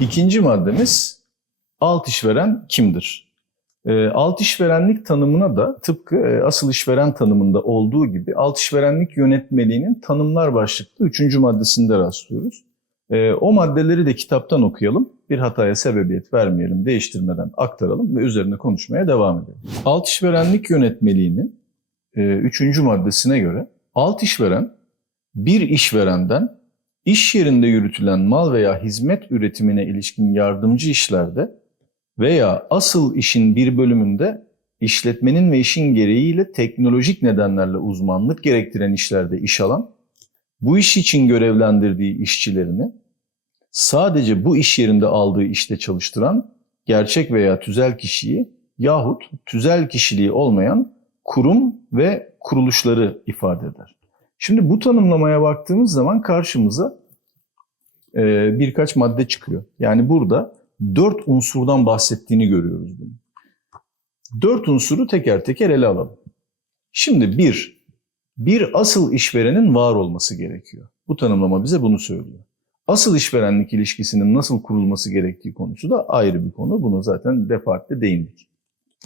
İkinci maddemiz alt işveren kimdir? E, alt işverenlik tanımına da tıpkı e, asıl işveren tanımında olduğu gibi alt işverenlik yönetmeliğinin tanımlar başlıklı üçüncü maddesinde rastlıyoruz. E, o maddeleri de kitaptan okuyalım. Bir hataya sebebiyet vermeyelim, değiştirmeden aktaralım ve üzerine konuşmaya devam edelim. Alt işverenlik yönetmeliğinin e, üçüncü maddesine göre alt işveren bir işverenden iş yerinde yürütülen mal veya hizmet üretimine ilişkin yardımcı işlerde veya asıl işin bir bölümünde işletmenin ve işin gereğiyle teknolojik nedenlerle uzmanlık gerektiren işlerde iş alan, bu iş için görevlendirdiği işçilerini sadece bu iş yerinde aldığı işte çalıştıran gerçek veya tüzel kişiyi yahut tüzel kişiliği olmayan kurum ve kuruluşları ifade eder. Şimdi bu tanımlamaya baktığımız zaman karşımıza e, birkaç madde çıkıyor. Yani burada dört unsurdan bahsettiğini görüyoruz bunu. Dört unsuru teker teker ele alalım. Şimdi bir, bir asıl işverenin var olması gerekiyor. Bu tanımlama bize bunu söylüyor. Asıl işverenlik ilişkisinin nasıl kurulması gerektiği konusu da ayrı bir konu. Bunu zaten defaatle değindik.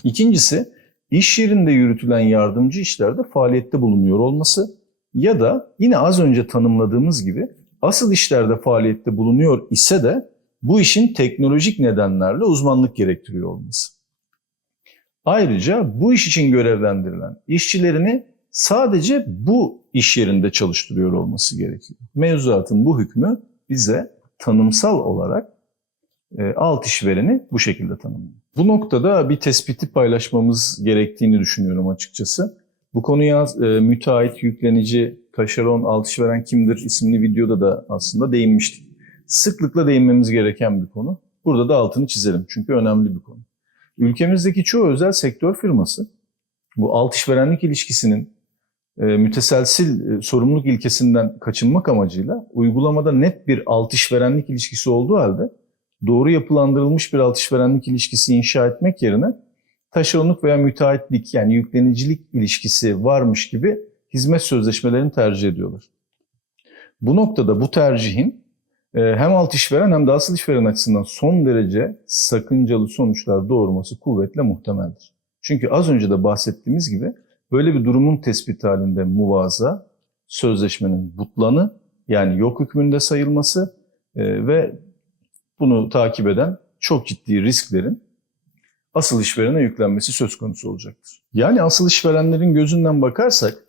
İkincisi, iş yerinde yürütülen yardımcı işlerde faaliyette bulunuyor olması ya da yine az önce tanımladığımız gibi asıl işlerde faaliyette bulunuyor ise de bu işin teknolojik nedenlerle uzmanlık gerektiriyor olması. Ayrıca bu iş için görevlendirilen işçilerini sadece bu iş yerinde çalıştırıyor olması gerekiyor. Mevzuatın bu hükmü bize tanımsal olarak e, alt işvereni bu şekilde tanımlıyor. Bu noktada bir tespiti paylaşmamız gerektiğini düşünüyorum açıkçası. Bu konuya e, müteahhit, yüklenici, taşeron, alt işveren kimdir isimli videoda da aslında değinmiştik. Sıklıkla değinmemiz gereken bir konu. Burada da altını çizelim çünkü önemli bir konu. Ülkemizdeki çoğu özel sektör firması bu alt işverenlik ilişkisinin e, müteselsil e, sorumluluk ilkesinden kaçınmak amacıyla uygulamada net bir alt işverenlik ilişkisi olduğu halde doğru yapılandırılmış bir alt işverenlik ilişkisi inşa etmek yerine taşeronluk veya müteahhitlik yani yüklenicilik ilişkisi varmış gibi hizmet sözleşmelerini tercih ediyorlar. Bu noktada bu tercihin e, hem alt işveren hem de asıl işveren açısından son derece sakıncalı sonuçlar doğurması kuvvetle muhtemeldir. Çünkü az önce de bahsettiğimiz gibi böyle bir durumun tespit halinde muvaza, sözleşmenin butlanı yani yok hükmünde sayılması e, ve bunu takip eden çok ciddi risklerin asıl işverene yüklenmesi söz konusu olacaktır. Yani asıl işverenlerin gözünden bakarsak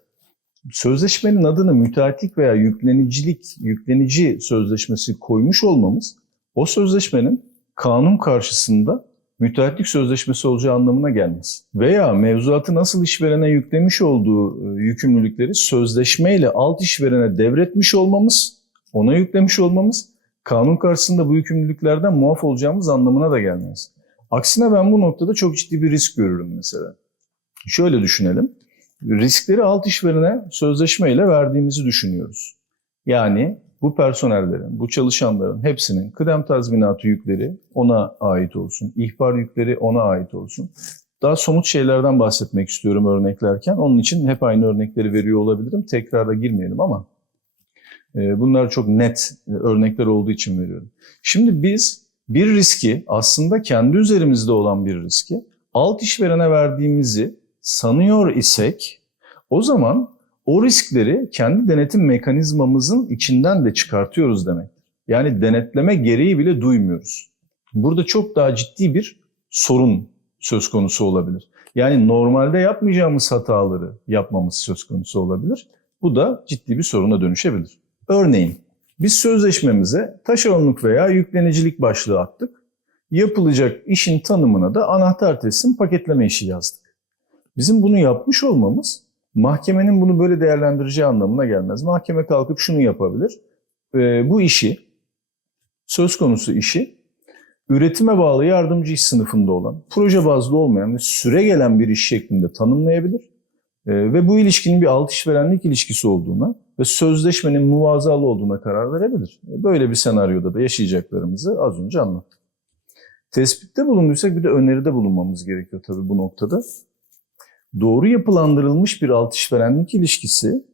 sözleşmenin adını müteahhitlik veya yüklenicilik, yüklenici sözleşmesi koymuş olmamız o sözleşmenin kanun karşısında müteahhitlik sözleşmesi olacağı anlamına gelmez. Veya mevzuatı nasıl işverene yüklemiş olduğu e, yükümlülükleri sözleşmeyle alt işverene devretmiş olmamız, ona yüklemiş olmamız kanun karşısında bu yükümlülüklerden muaf olacağımız anlamına da gelmez. Aksine ben bu noktada çok ciddi bir risk görürüm mesela. Şöyle düşünelim. Riskleri alt işverene sözleşmeyle verdiğimizi düşünüyoruz. Yani bu personellerin, bu çalışanların hepsinin kıdem tazminatı yükleri ona ait olsun, ihbar yükleri ona ait olsun. Daha somut şeylerden bahsetmek istiyorum örneklerken. Onun için hep aynı örnekleri veriyor olabilirim. Tekrara girmeyelim ama e, bunlar çok net e, örnekler olduğu için veriyorum. Şimdi biz bir riski aslında kendi üzerimizde olan bir riski alt işverene verdiğimizi sanıyor isek o zaman o riskleri kendi denetim mekanizmamızın içinden de çıkartıyoruz demek. Yani denetleme gereği bile duymuyoruz. Burada çok daha ciddi bir sorun söz konusu olabilir. Yani normalde yapmayacağımız hataları yapmamız söz konusu olabilir. Bu da ciddi bir soruna dönüşebilir. Örneğin biz sözleşmemize taşeronluk veya yüklenicilik başlığı attık. Yapılacak işin tanımına da anahtar teslim paketleme işi yazdık. Bizim bunu yapmış olmamız mahkemenin bunu böyle değerlendireceği anlamına gelmez. Mahkeme kalkıp şunu yapabilir. E, bu işi, söz konusu işi üretime bağlı yardımcı iş sınıfında olan, proje bazlı olmayan ve süre gelen bir iş şeklinde tanımlayabilir. E, ve bu ilişkinin bir alt işverenlik ilişkisi olduğuna ve sözleşmenin muvazalı olduğuna karar verebilir. Böyle bir senaryoda da yaşayacaklarımızı az önce anlattık. Tespitte bulunduysak bir de öneride bulunmamız gerekiyor tabii bu noktada doğru yapılandırılmış bir alt işverenlik ilişkisi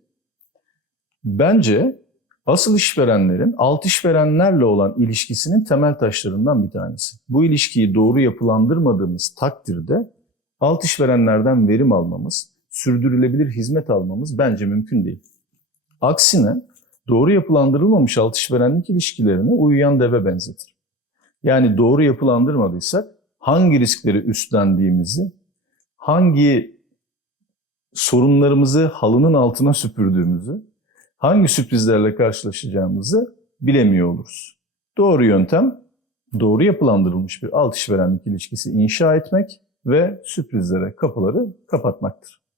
bence asıl işverenlerin alt işverenlerle olan ilişkisinin temel taşlarından bir tanesi. Bu ilişkiyi doğru yapılandırmadığımız takdirde alt işverenlerden verim almamız, sürdürülebilir hizmet almamız bence mümkün değil. Aksine doğru yapılandırılmamış alt işverenlik ilişkilerini uyuyan deve benzetir. Yani doğru yapılandırmadıysak hangi riskleri üstlendiğimizi, hangi sorunlarımızı halının altına süpürdüğümüzü, hangi sürprizlerle karşılaşacağımızı bilemiyor oluruz. Doğru yöntem, doğru yapılandırılmış bir alt işverenlik ilişkisi inşa etmek ve sürprizlere kapıları kapatmaktır.